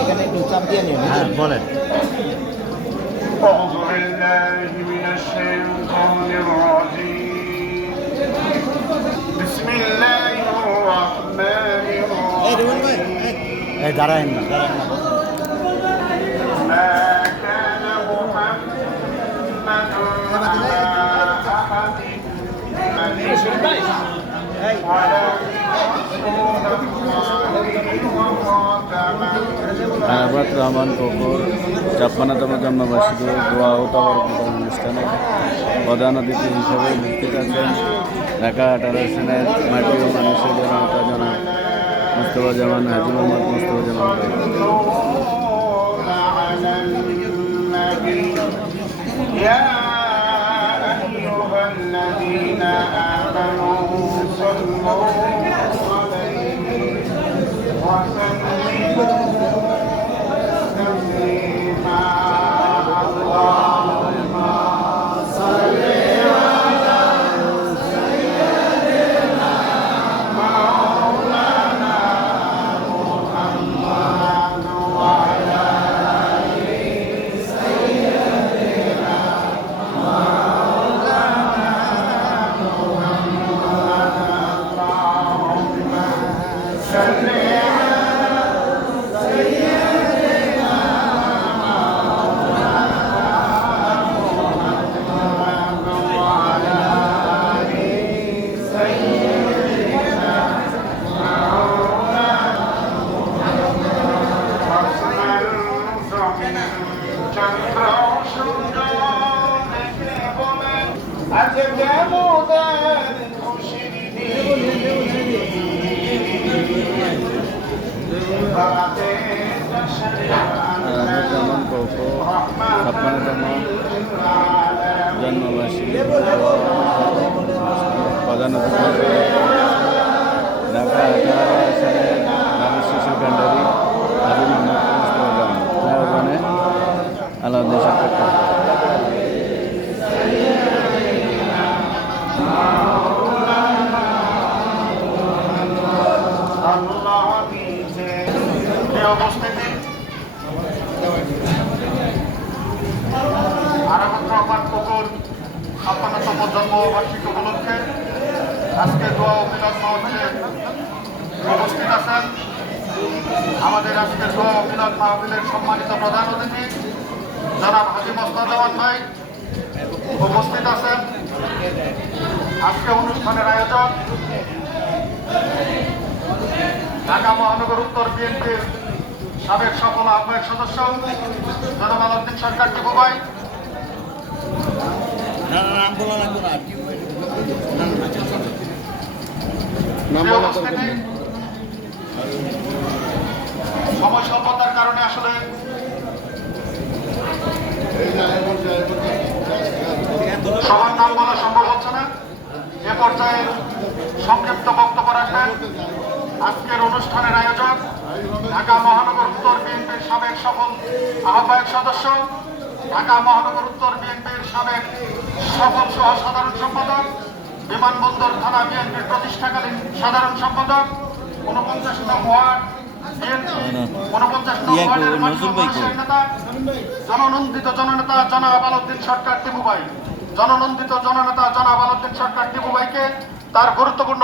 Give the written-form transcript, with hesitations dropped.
এখানে একটু চাপ দিয়ে নিও। হ্যাঁ বলেন। أعوذ بالله من الشيطان الرجيم بسم الله الرحمن الرحيم এই দাঁড়ায়েন না ما كان محمد أبا أحد من আরাফাত রহমান কপুর ৫৬তম জন্মবার্ষিকী দোয়া ও তবরক অনুষ্ঠানে প্রধান অতিথি হিসেবে উপস্থিত আছেন ঢাকা ১৮ সনের মাটি ও মানুষের জনতা জনাব মোস্তফা জামান হাজি মোহাম্মদ মোস্তফা জামান يا أيها الذين آمنوا صلوا عليه وسلموا تسليما اللهم صل على سيدنا مولانا محمد وعلى আরাফাত রহমান কপুর ৫৬তম জন্মবার্ষিকী প্রধান অতিথি হিসেবে ঢাকা ১৮ সনের নারী শিশু কেন্দ্রী হাজি মোহাম্মদ মোস্তফা জামান আয়োজনে আলাউদ্দিন সরকার উপস্থিতি আরাফাত রহমান কপুর ৫৬তম জন্মবার্ষিকী উপলক্ষে আজকে দোয়া ও মিলাদ মাহফিলে উপস্থিত আছেন আমাদের আজকের দোয়া ও মিলাদ মাহফিলের সম্মানিত প্রধান অতিথি জনাব হাজি মোস্তফা জামান ভাই উপস্থিত আছেন। আজকে অনুষ্ঠানের আয়োজক ঢাকা মহানগর উত্তর বিএনপির সাবেক সফল আহ্বায়ক সদস্য জনাব আলাউদ্দিন সরকার টিপু ভাই, উপস্থিতি সময় স্বল্পতার কারণে আসলে সবার নাম বলা সম্ভব হচ্ছে না। এ পর্যায়ে সংক্ষিপ্ত বক্তব্য রাখবেন আজকের অনুষ্ঠানের আয়োজক ঢাকা মহানগর উত্তর বিএনপির সাবেক সফল আহ্বায়ক সদস্য, ঢাকা মহানগর উত্তর বিএনপির সাবেক সফল সহ সাধারণ সম্পাদক, বিমানবন্দর থানা বিএনপির প্রতিষ্ঠাকালীন সাধারণ সম্পাদক, ৪৯ নং ওয়ার্ড বিএনপি ৪৯ নং ওয়ার্ডের নেতা, জননন্দিত জননেতা জনাব আলাউদ্দিন সরকার টিপু ভাই, জননন্দিত জননেতা জনাব আলাউদ্দিন সরকার টিপু ভাইকে তার গুরুত্বপূর্ণ